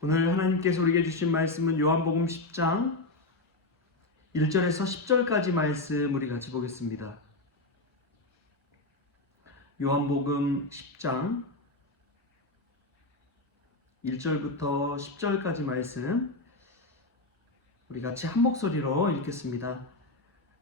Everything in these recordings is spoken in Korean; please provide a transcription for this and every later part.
오늘 하나님께서 우리에게 주신 말씀은 요한복음 10장 1절에서 10절까지 말씀 우리 같이 보겠습니다. 요한복음 10장 1절부터 10절까지 말씀 우리 같이 한 목소리로 읽겠습니다.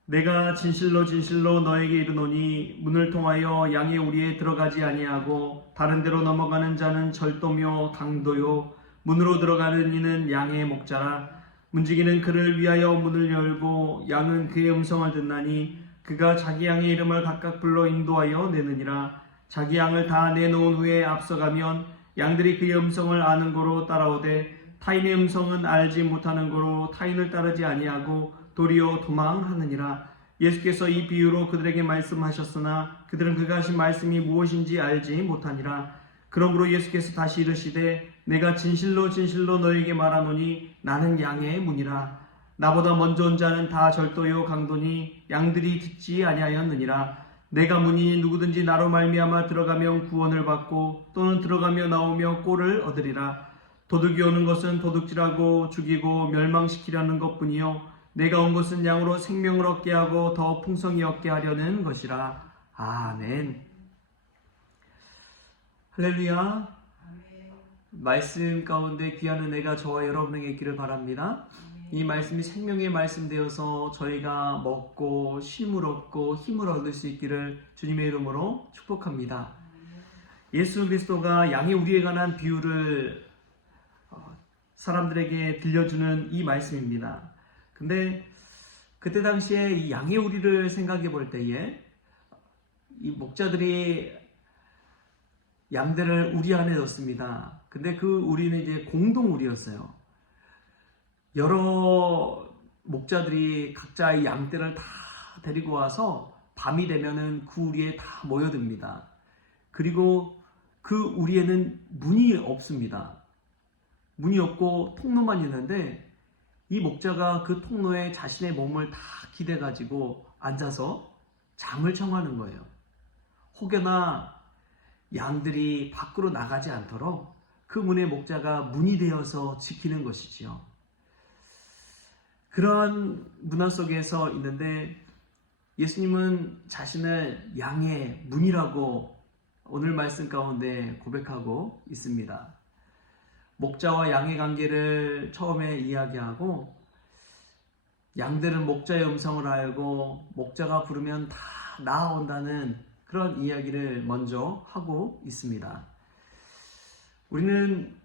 내가 진실로 진실로 너에게 이르노니 문을 통하여 양의 우리에 들어가지 아니하고 다른 데로 넘어가는 자는 절도며 강도요 문으로 들어가는 이는 양의 목자라. 문지기는 그를 위하여 문을 열고 양은 그의 음성을 듣나니 그가 자기 양의 이름을 각각 불러 인도하여 내느니라. 자기 양을 다 내놓은 후에 앞서가면 양들이 그의 음성을 아는 고로 따라오되 타인의 음성은 알지 못하는 고로 타인을 따르지 아니하고 도리어 도망하느니라. 예수께서 이 비유로 그들에게 말씀하셨으나 그들은 그가 하신 말씀이 무엇인지 알지 못하니라. 그러므로 예수께서 다시 이르시되 내가 진실로 진실로 너에게 말하노니 나는 양의 문이라. 나보다 먼저 온 자는 다 절도요 강도니 양들이 듣지 아니하였느니라. 내가 문이니 누구든지 나로 말미암아 들어가면 구원을 받고 또는 들어가며 나오며 꼴을 얻으리라. 도둑이 오는 것은 도둑질하고 죽이고 멸망시키려는 것뿐이요 내가 온 것은 양으로 생명을 얻게 하고 더 풍성히 얻게 하려는 것이라. 아멘. 할렐루야. 말씀 가운데 귀한 은혜가 저와 여러분에게 있기를 바랍니다. 이 말씀이 생명의 말씀 되어서 저희가 먹고 쉼을 얻고 힘을 얻을 수 있기를 주님의 이름으로 축복합니다. 예수 그리스도가 양의 우리에 관한 비유를 사람들에게 들려주는 이 말씀입니다. 근데 그때 당시에 이 양의 우리를 생각해 볼 때에 이 목자들이 양들을 우리 안에 넣습니다. 근데 그 우리는 이제 공동 우리였어요. 여러 목자들이 각자의 양떼를 다 데리고 와서 밤이 되면은 그 우리에 다 모여듭니다. 그리고 그 우리에는 문이 없습니다. 문이 없고 통로만 있는데 이 목자가 그 통로에 자신의 몸을 다 기대가지고 앉아서 잠을 청하는 거예요. 혹여나 양들이 밖으로 나가지 않도록 그 문의 목자가 문이 되어서 지키는 것이지요. 그런 문화 속에서 있는데 예수님은 자신을 양의 문이라고 오늘 말씀 가운데 고백하고 있습니다. 목자와 양의 관계를 처음에 이야기하고 양들은 목자의 음성을 알고 목자가 부르면 다 나아온다는 그런 이야기를 먼저 하고 있습니다. 우리는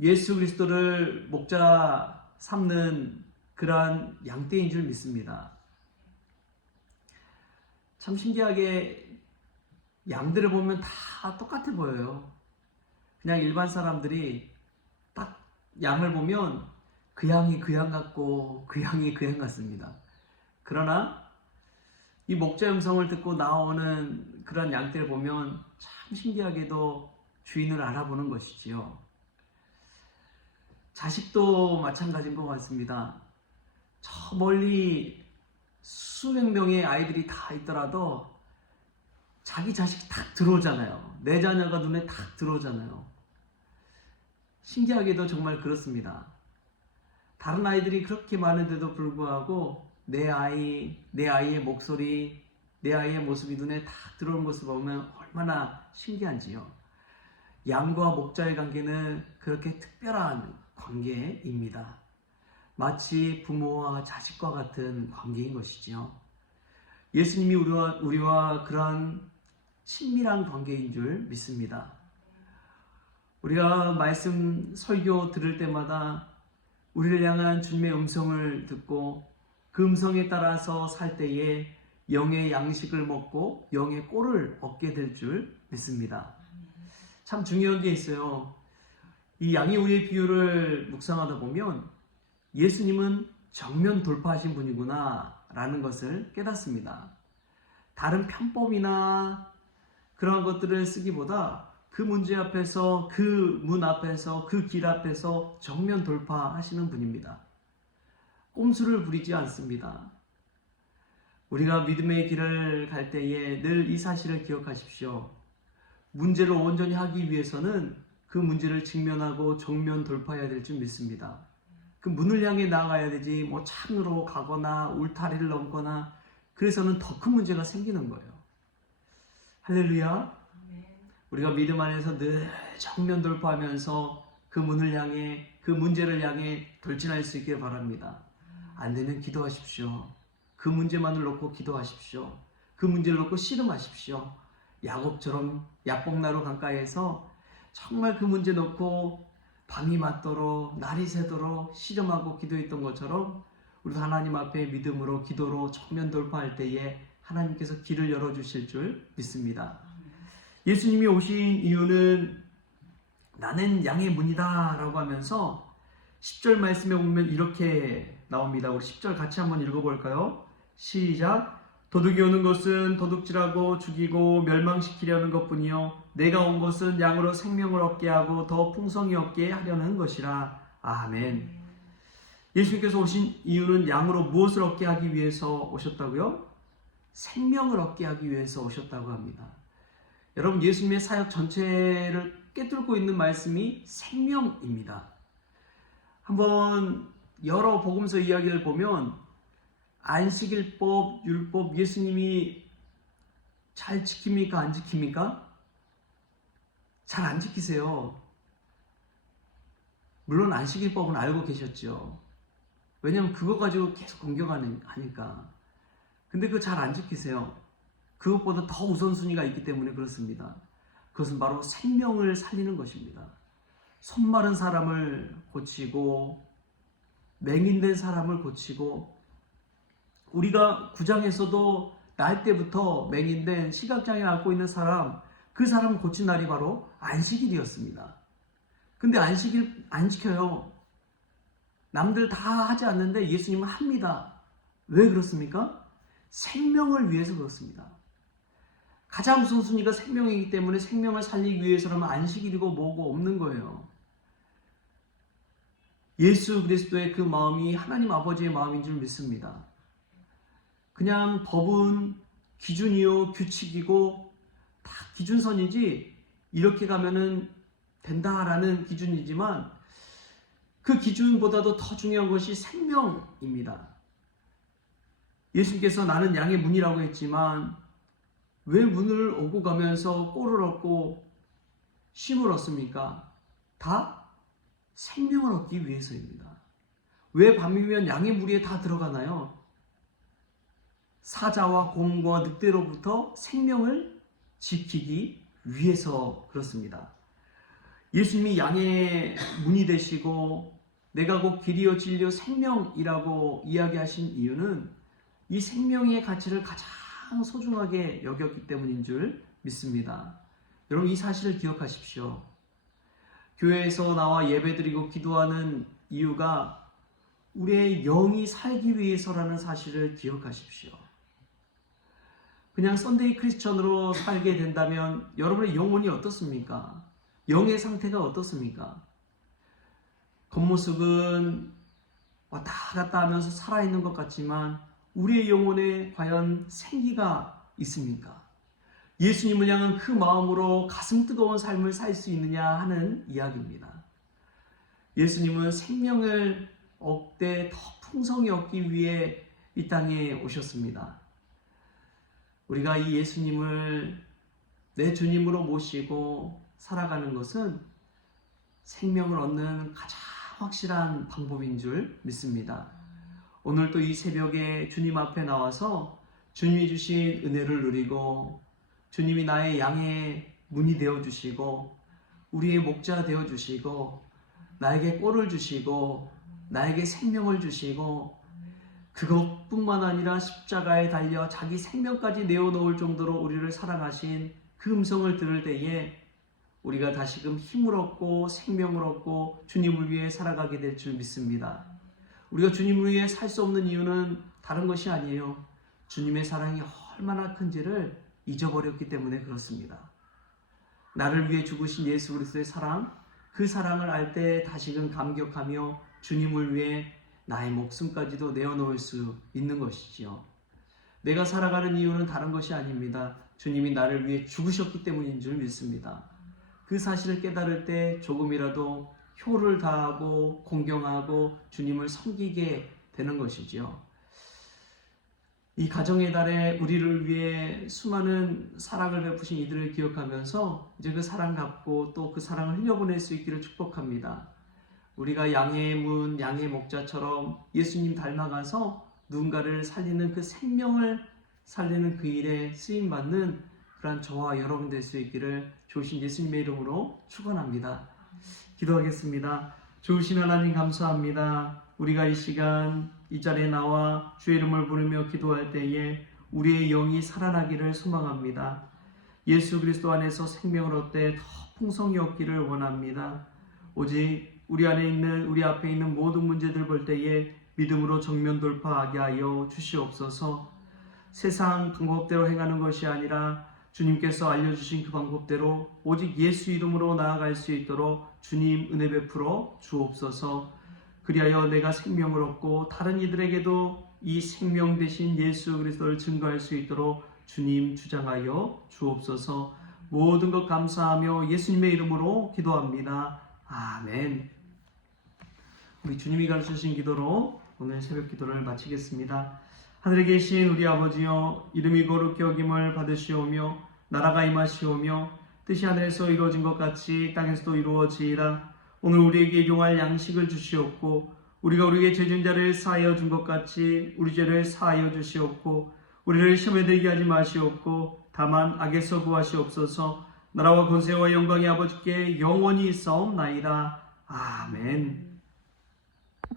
예수 그리스도를 목자 삼는 그러한 양떼인 줄 믿습니다. 참 신기하게 양들을 보면 다 똑같아 보여요. 그냥 일반 사람들이 딱 양을 보면 그 양이 그 양 같고 그 양이 그 양 같습니다. 그러나 이 목자 음성을 듣고 나오는 그런 양떼를 보면 참 신기하게도 주인을 알아보는 것이지요. 자식도 마찬가지인 것 같습니다. 저 멀리 수백 명의 아이들이 다 있더라도 자기 자식이 탁 들어오잖아요. 내 자녀가 눈에 탁 들어오잖아요. 신기하게도 정말 그렇습니다. 다른 아이들이 그렇게 많은데도 불구하고 내 아이의 목소리, 내 아이의 모습이 눈에 탁 들어오는 모습을 보면 얼마나 신기한지요. 양과 목자의 관계는 그렇게 특별한 관계입니다. 마치 부모와 자식과 같은 관계인 것이지요. 예수님이 우리와 그러한 친밀한 관계인 줄 믿습니다. 우리가 말씀 설교 들을 때마다 우리를 향한 주님의 음성을 듣고 그 음성에 따라서 살 때에 영의 양식을 먹고 영의 꼴을 얻게 될 줄 믿습니다. 참 중요한 게 있어요. 이 양의 우리의 비유를 묵상하다 보면 예수님은 정면 돌파하신 분이구나 라는 것을 깨닫습니다. 다른 편법이나 그런 것들을 쓰기보다 그 문제 앞에서, 그 문 앞에서, 그 길 앞에서 정면 돌파하시는 분입니다. 꼼수를 부리지 않습니다. 우리가 믿음의 길을 갈 때에 늘 이 사실을 기억하십시오. 문제를 온전히 하기 위해서는 그 문제를 직면하고 정면 돌파해야 될 줄 믿습니다. 그 문을 향해 나아가야 되지 뭐 창으로 가거나 울타리를 넘거나 그래서는 더 큰 문제가 생기는 거예요. 할렐루야. 우리가 믿음 안에서 늘 정면 돌파하면서 그 문을 향해 그 문제를 향해 돌진할 수 있길 바랍니다. 안 되면 기도하십시오. 그 문제만을 놓고 기도하십시오. 그 문제를 놓고 씨름하십시오. 야곱처럼 야복나루 강가에서 정말 그 문제 놓고 밤이 맞도록 날이 새도록 씨름하고 기도했던 것처럼 우리도 하나님 앞에 믿음으로 기도로 정면 돌파할 때에 하나님께서 길을 열어주실 줄 믿습니다. 예수님이 오신 이유는 나는 양의 문이다 라고 하면서 10절 말씀에 보면 이렇게 나옵니다. 우리 10절 같이 한번 읽어볼까요? 시작. 도둑이 오는 것은 도둑질하고 죽이고 멸망시키려는 것뿐이요 내가 온 것은 양으로 생명을 얻게 하고 더 풍성히 얻게 하려는 것이라. 아멘. 예수님께서 오신 이유는 양으로 무엇을 얻게 하기 위해서 오셨다고요? 생명을 얻게 하기 위해서 오셨다고 합니다. 여러분, 예수님의 사역 전체를 꿰뚫고 있는 말씀이 생명입니다. 한번 여러 복음서 이야기를 보면 안식일법, 율법 예수님이 잘 지킵니까? 안 지킵니까? 잘 안 지키세요. 물론 안식일법은 알고 계셨죠. 왜냐하면 그거 가지고 계속 공격하니까. 근데 그거 잘 안 지키세요. 그것보다 더 우선순위가 있기 때문에 그렇습니다. 그것은 바로 생명을 살리는 것입니다. 손 마른 사람을 고치고 맹인된 사람을 고치고 우리가 구장에서도 날 때부터 맹인된 시각장애 앓고 있는 사람 그 사람을 고친 날이 바로 안식일이었습니다. 근데 안식일 안 지켜요. 남들 다 하지 않는데 예수님은 합니다. 왜 그렇습니까? 생명을 위해서 그렇습니다. 가장 우선순위가 생명이기 때문에 생명을 살리기 위해서라면 안식일이고 뭐고 없는 거예요. 예수 그리스도의 그 마음이 하나님 아버지의 마음인 줄 믿습니다. 그냥 법은 기준이요 규칙이고 다 기준선이지 이렇게 가면은 된다라는 기준이지만 그 기준보다도 더 중요한 것이 생명입니다. 예수님께서 나는 양의 문이라고 했지만 왜 문을 오고 가면서 꼴을 얻고 쉼을 얻습니까? 다 생명을 얻기 위해서입니다. 왜 밤이면 양의 무리에 다 들어가나요? 사자와 곰과 늑대로부터 생명을 지키기 위해서 그렇습니다. 예수님이 양의 문이 되시고 내가 곧 길이요 진리요 생명이라고 이야기하신 이유는 이 생명의 가치를 가장 소중하게 여겼기 때문인 줄 믿습니다. 여러분 이 사실을 기억하십시오. 교회에서 나와 예배드리고 기도하는 이유가 우리의 영이 살기 위해서라는 사실을 기억하십시오. 그냥 썬데이 크리스천으로 살게 된다면 여러분의 영혼이 어떻습니까? 영의 상태가 어떻습니까? 겉모습은 왔다 갔다 하면서 살아있는 것 같지만 우리의 영혼에 과연 생기가 있습니까? 예수님을 향한 그 마음으로 가슴 뜨거운 삶을 살 수 있느냐 하는 이야기입니다. 예수님은 생명을 얻되 더 풍성히 얻기 위해 이 땅에 오셨습니다. 우리가 이 예수님을 내 주님으로 모시고 살아가는 것은 생명을 얻는 가장 확실한 방법인 줄 믿습니다. 오늘 또 이 새벽에 주님 앞에 나와서 주님이 주신 은혜를 누리고 주님이 나의 양의 문이 되어주시고 우리의 목자 되어주시고 나에게 꼴을 주시고 나에게 생명을 주시고 그것뿐만 아니라 십자가에 달려 자기 생명까지 내어놓을 정도로 우리를 사랑하신 그 음성을 들을 때에 우리가 다시금 힘을 얻고 생명을 얻고 주님을 위해 살아가게 될 줄 믿습니다. 우리가 주님을 위해 살 수 없는 이유는 다른 것이 아니에요. 주님의 사랑이 얼마나 큰지를 잊어버렸기 때문에 그렇습니다. 나를 위해 죽으신 예수 그리스도의 사랑, 그 사랑을 알 때 다시금 감격하며 주님을 위해 나의 목숨까지도 내어놓을 수 있는 것이지요. 내가 살아가는 이유는 다른 것이 아닙니다. 주님이 나를 위해 죽으셨기 때문인 줄 믿습니다. 그 사실을 깨달을 때 조금이라도 효를 다하고 공경하고 주님을 섬기게 되는 것이죠. 이 가정의 달에 우리를 위해 수많은 사랑을 베푸신 이들을 기억하면서 이제 그 사랑 갚고 또 그 사랑을 흘려보낼 수 있기를 축복합니다. 우리가 양의 문, 양의 목자처럼 예수님 닮아가서 누군가를 살리는 그 생명을 살리는 그 일에 쓰임받는 그러한 저와 여러분 될 수 있기를 좋으신 예수님의 이름으로 축원합니다. 기도하겠습니다. 좋으신 하나님 감사합니다. 우리가 이 시간 이 자리에 나와 주의 이름을 부르며 기도할 때에 우리의 영이 살아나기를 소망합니다. 예수 그리스도 안에서 생명을 얻되 더 풍성히 얻기를 원합니다. 오직 우리 안에 있는 우리 앞에 있는 모든 문제들 볼 때에 믿음으로 정면 돌파하게 하여 주시옵소서. 세상 방법대로 행하는 것이 아니라 주님께서 알려주신 그 방법대로 오직 예수 이름으로 나아갈 수 있도록 주님 은혜 베풀어 주옵소서. 그리하여 내가 생명을 얻고 다른 이들에게도 이 생명 되신 예수 그리스도를 증거할 수 있도록 주님 주장하여 주옵소서. 모든 것 감사하며 예수님의 이름으로 기도합니다. 아멘. 우리 주님이 가르치신 기도로 오늘 새벽 기도를 마치겠습니다. 하늘에 계신 우리 아버지여, 이름이 거룩히 여김을 받으시오며 나라가 임하시오며 뜻이 하늘에서 이루어진 것 같이 땅에서도 이루어지이다. 오늘 우리에게 일용할 양식을 주시옵고 우리가 우리에게 죄진 자를 사하여 준 것 같이 우리 죄를 사하여 주시옵고 우리를 시험에 들게 하지 마시옵고 다만 악에서 구하시옵소서. 나라와 권세와 영광이 아버지께 영원히 있사옵나이다. 아멘.